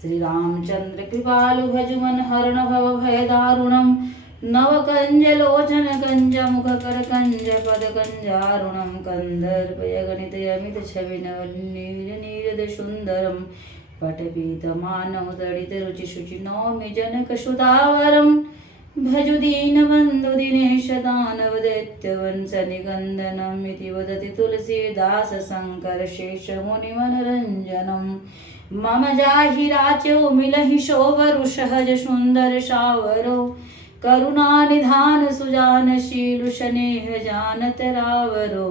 श्री रामचंद्र कृपालु भजुमन हरण भव भय दारुणम नव कंज लोचन कंज मुख कर कंज पद कंजारुणम कंदर्पय गणित यमित छवि नीर नीरद सुंदरम पटपीत मानव तड़ित रुचि शुचि नौमि जनक सुतावरम भजु दीन बंधु दिनेश दानव दैत्य वंश निकंदनम इति वदति तुलसीदास शंकर शेष मुनि मनरंजनम मम जाहि राच्यो मिलहि शोभरु सहज सुंदर सावरो करुणा निधान सुजान शील स्नेह जानत रावरो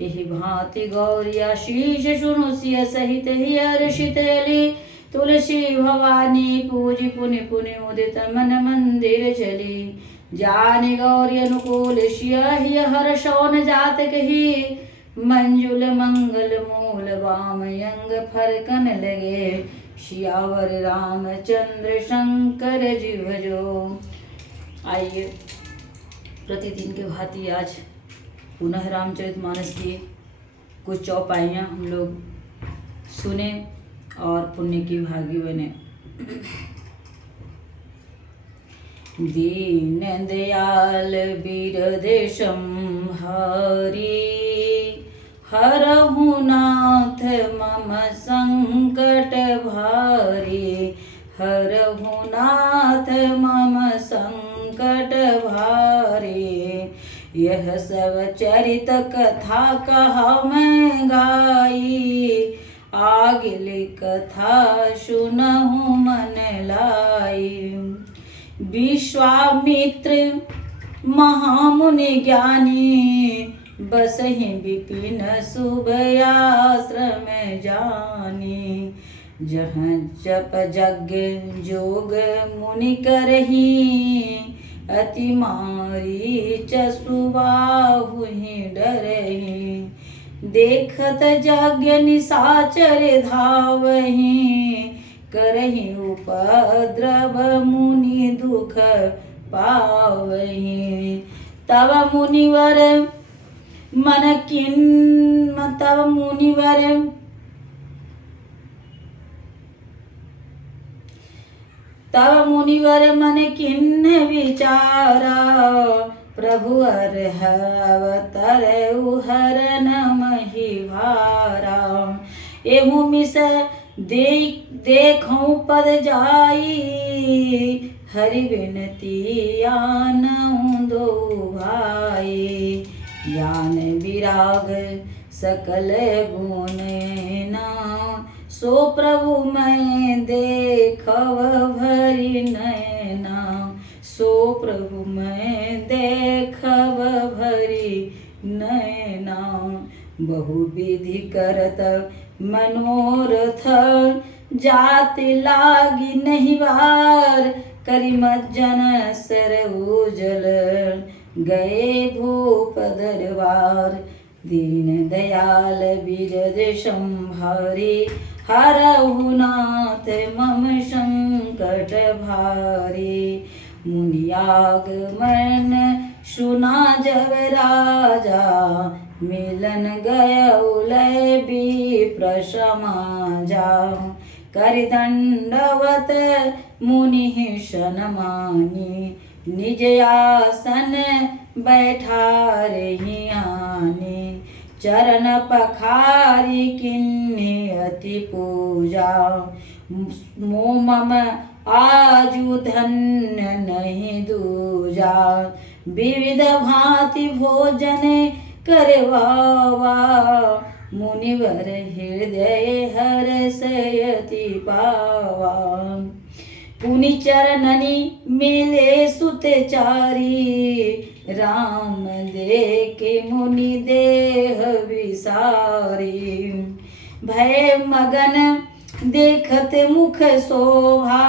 एहि भांति गौरिया शीश सुनु सिय सहित ही हर्षितली तुलसी भवानी पूजि पुनि पुनि उदित मन मंदिर चली जानि गौरी अनुकूल सिय हर्षौन जात कही मंजुल मंगल मूल वाम यंग फरकन लगे शियावर रामचंद्र शंकर जी भजो। आइए प्रतिदिन के भांति आज पुनः रामचरितमानस की कुछ चौपाइयाँ हम लोग सुने और पुण्य की भागी बने। दीन दयाल बिरदेशम हरि हरहु नाथ मम संकट भारी हरहु नाथ मम संकट भारी यह सब चरित कथा कहा मैं गाई आगली कथा सुनहु मन लाई। विश्वामित्र महामुनि ज्ञानी बसहि विपिन शुभयाश्रम जानी जहाँ जप यज्ञ जोग मुनि करही अति मारीच सुबाहुहि डरहि देखत यज्ञ निशाचर धावहि करहि उपद्रव मुनि दुख पावहि तव मुनिवर मन किन तव मुनिवर तव मुनिवर मन किन विचारा प्रभु अवतर हरन मही भारा एहू मिस देखूं पद जाई हरि बिनती आनऊं दो भाई ज्ञान विराग सकल गुण ना सो प्रभु मैं देखव भरी नैना सो प्रभु मैं देखव भरी नैना बहु विधि करत मनोरथ जाति लागी नहीं बार करी मज्जन सर उजल गए भूप दरबार दीन दयाल बिरद संभारी हरहु नाथ मम संकट भारी मुनियागमन सुना जब राजा मिलन गय विप्र समाजा कर दंडवत मुनि सनमानी निज आसन बैठारहि आनी चरण पखारी किन्हि अति पूजा मो मम आजु धन्य नहीं दूजा विविध भांति भोजन करवावा मुनिवर हृदय हर्षयति पावा पुनि चरणनि मिले सुत चारी राम देखे मुनि देह विसारी भय मगन देखत मुख शोभा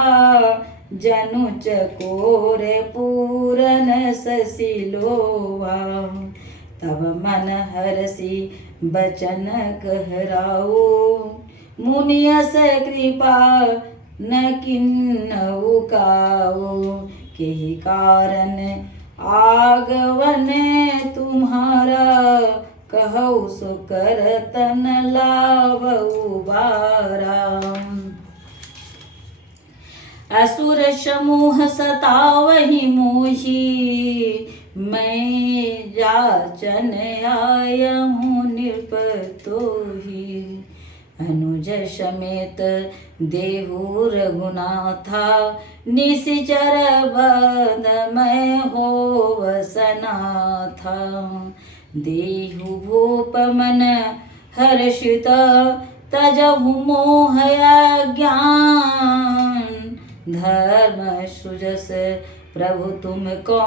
जनु चकोर पूरन ससिलोभा तब मन हरसि बचन कहराओ मुनियस कृपा न किन्हु काओ केहि कारण आगवन तुम्हारा कहु सो करतन लावउ बारा। असुर समूह सतावहि मोही, मैं जाचन आयहूँ नृपतोहि। अनुज समेत देहु रघुनाथा, निशिचर बद मैं होव सनाथा। देहु भूप मन हर्षित, तजहु मोह अज्ञान। धर्म सुजस प्रभु तुम को,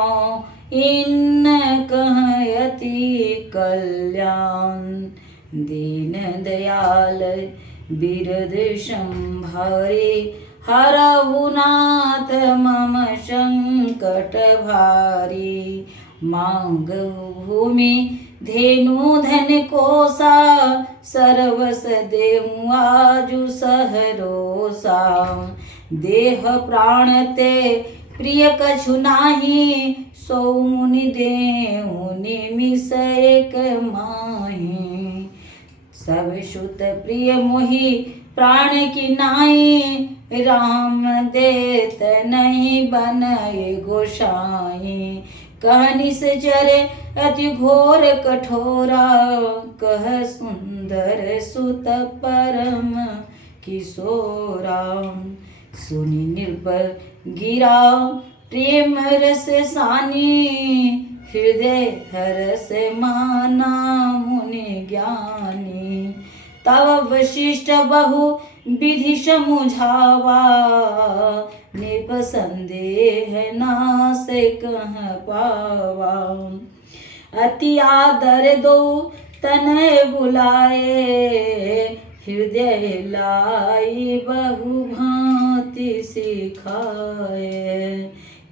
इन कहयति कल्याण। दीन दयाल बिरद संभारे, हरहु नाथ मम संकट भारी। मांगहु भूमि धेनु धन कोसा, सर्वस देहु आजु सहरोसा। देह प्राण ते प्रिय कछु नाही, सो मुनि देहु निमिष एक माही। सब सुत प्रिय मोहि प्राण की नाई, राम देत नहीं बनय गोसाई। कह निश्चर अति घोर कठोरा, कह सुंदर सुत परम किशोरा। सुनि निर्भर गिरा प्रेम रस सानी, हृदय हरस माना मुनि ज्ञानी। तब वशिष्ठ बहु विधि समुझावा, निप संदेह नास कह पावा। अति आदर दो तनय बुलाए, हृदय लाई बहु भांति सिखाए।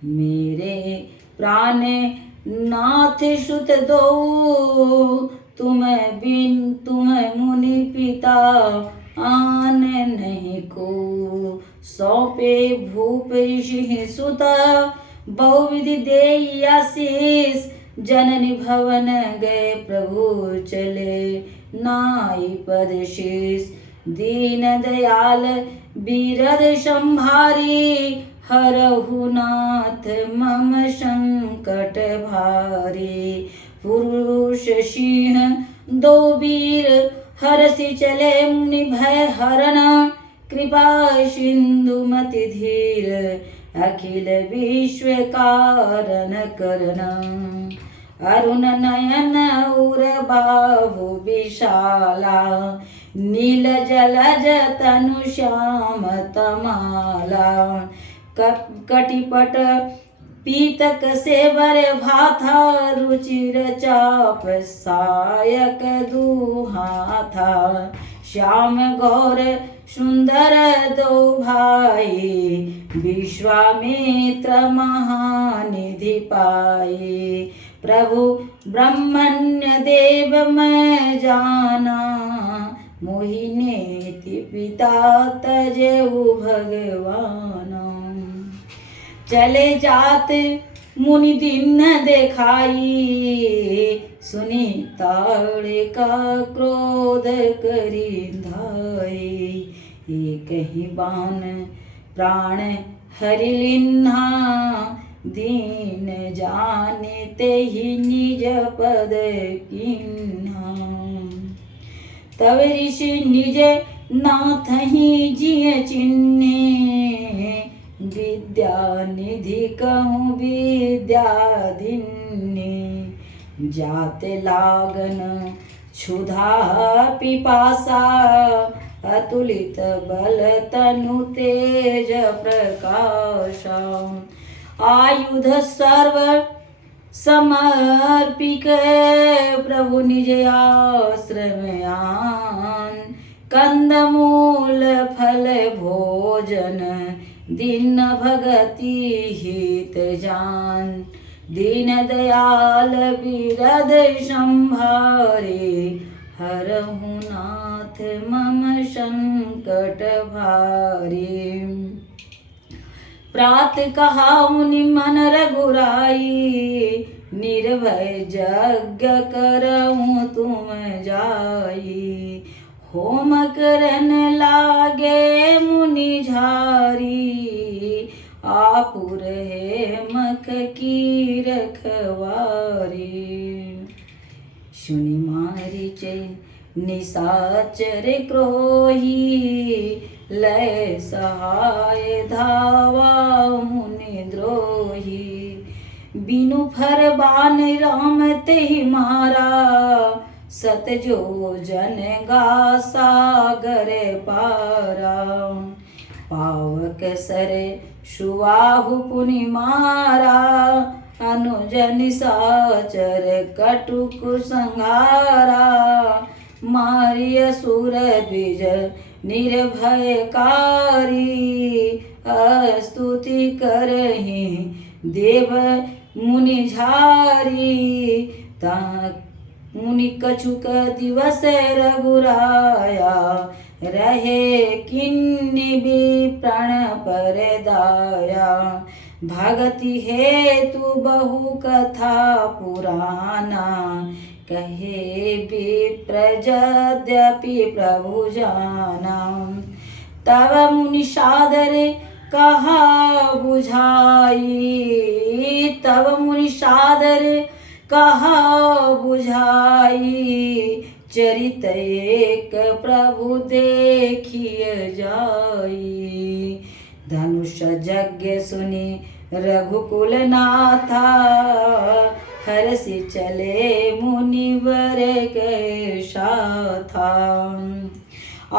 मेरे प्राण नाथ सुत दो, तुम बिन तुम मुनि पिता आन नहीं को। सौंपे भूप ऋषि सुत, बहुविधि देई आशीष। जननी भवन गए प्रभु चले, नाई पद शीस। दीन दयाल बिरद संभारी, हरहु नाथ मम संकट भारी। पुरुष सिंह दो वीर, हरषि चले मुनि भय हरण। कृपा सिंधु मति धीर, अखिल विश्व कारण करण। अरुण नयन उर बाहु विशाला, नील जलज तनु श्याम तमाला। कटिपट पीतक सेवर भाथा, रुचिर चाप सायक दुहाथा। श्याम गौर सुंदर दो भाई, विश्वामित्र महानिधि पाई। प्रभु ब्रह्मण्य देव मैं जाना, मोहिनेति पिता तजेउ भगवाना। चले जात मुनि दीन देखाई, सुनी ताड़े का क्रोध करी धाई। एक ही बाण प्राण हरि लिन्हा, दीन जाने ते ही निज पद किन्हा। तब ऋषि निज नाथ ही जिय चिन्हे, विद्या निधि कहूँ विद्या दिन्ने। जाते लागन क्षुधा पिपासा, अतुलित बल तनु तेज प्रकाशा। आयुध सर्व समर्पिक, प्रभु निज आश्रम आन। कंदमूल फल भोजन, दीन भगति हित जान। दीन दयाल बिरद संभारे, हरहु नाथ मम संकट भारी। प्रात कहा मुनि मन रघुराई, निर्भय यज्ञ करऊँ तुम जाई। होम करन लागे मुनि झारी, आपुर है मख की रखवारी। सुनि मारीच निशाचर क्रोही, लय सहाय धावा मुनि द्रोही। बिनु फर बान राम तेहि मारा, सत जो जन गा सागर पारा। पावक सर सुबाहु पुनि मारा, अनुज निशाचर कटुक संहारा। मारी असुर द्विज निर्भयकारी, स्तुति करहि देव मुनि झारी। मुनि कछुक दिवस रघुराया, रहे किन्नी विप्रण पर दाया। भगति हेतु बहु कथा पुराना, कहे विप्र यद्यपि प्रभु जाना। तब मुनि सादर कहा बुझाई, तब मुनि सादर कहा बुझाई। चरित एक प्रभु देखिए जाई। धनुष यज्ञ सुनि रघुकुल नाथा, हर्षि चले मुनिवर के साथा।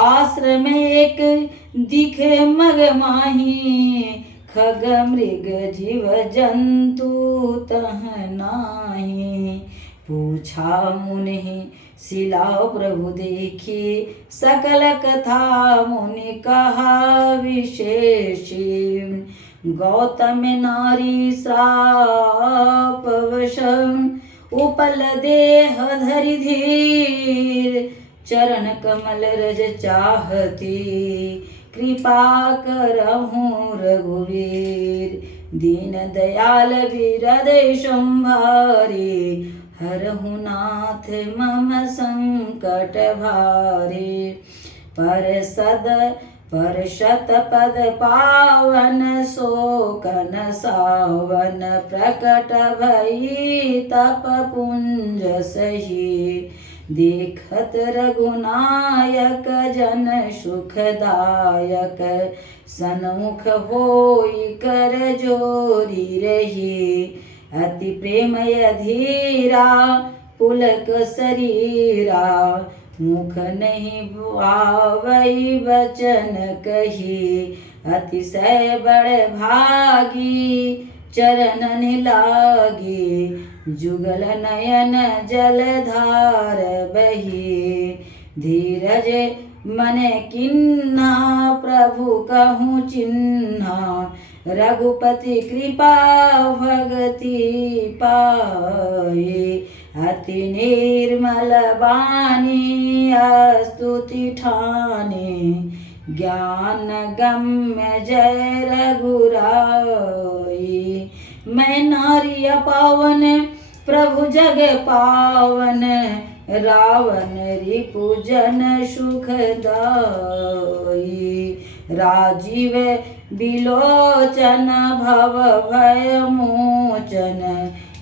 आश्रम एक दिख मग माही, खग मृग जीव जंतु तह नाही। पूछा मुनि शिला प्रभु देखी, सकल कथा मुनि कहा विशेषी। गौतम नारी श्राप वशम, उपल देह धरि धीर। चरण कमल रज चाहती, कृपा करहूँ रघुवीर। दीन दयाल हृदय संभारी, हरहु नाथ मम संकट भारी। पर शत पद पावन, शोकन सावन। प्रकट भई तप पुंज सही, देखत रघुनायक जन सुखदायक। सन्मुख होई कर जोरी रही, अति प्रेम अधीरा पुलक शरीरा। मुख नहीं भावई वचन कही, अतिशय बड़ भागी चरणन लागी। जुगल नयन जलधार बही, धीरज मन किन्हा प्रभु कहूँ चिन्हा। रघुपति कृपा भगति पाए, अति निर्मल बानी स्तुति ठाने। ज्ञान गम्य जय रघुराई। मैं नारी पावन प्रभु जग पावन, रावण रिपुजन सुखदाई। राजीव बिलोचन भव भय मोचन,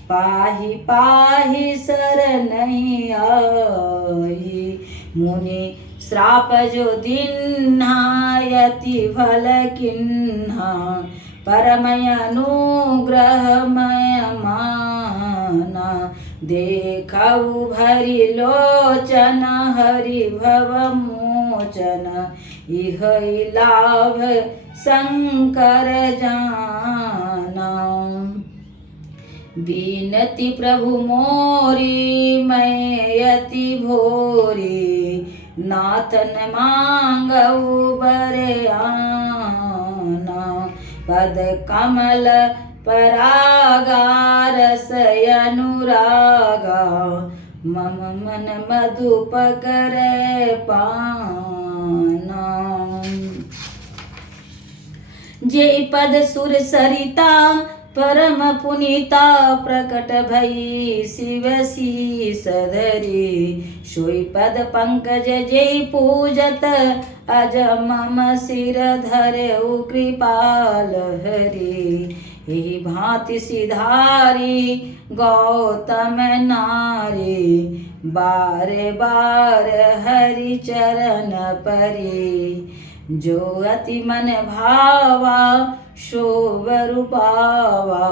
पाहि पाहि शरणहि आई। मुनि श्राप जो दीन्हा, यति भल किन्हा। परमय अनुग्रहमय माना, देखऊ भरि लोचन हरि भव मोचन। इह लाभ शंकर जाना। बीनति प्रभु मोरी मैं यति भोरी, नाथन मांगऊ बर आना। पद कमल परागा रस अनुरागा, मम मन मधुप करे पाना। जे पद सुर सरिता परम पुनीता प्रकट भई शिव शीस धरी सोई पद पंकज जय पूजत अज मम सिर धरे कृपाल हरि यही भांति सिधारी गौतम नारी बार बार हरि चरण परी जो अति मन भावा शोभ रूपावा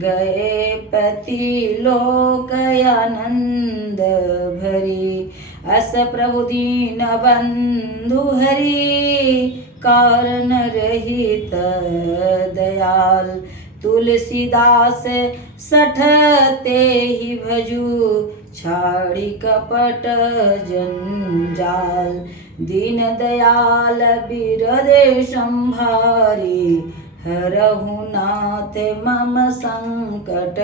गए पति लोक आनंद भरी अस प्रभु दीन बंधु हरि कारण रहित दयाल तुलसीदास सठते ही भजू छाड़ी कपट जंजाल दीन दयाल बिरदे संभारी हरहु नाथ मम संकट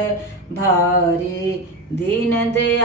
भारी दीन दयाल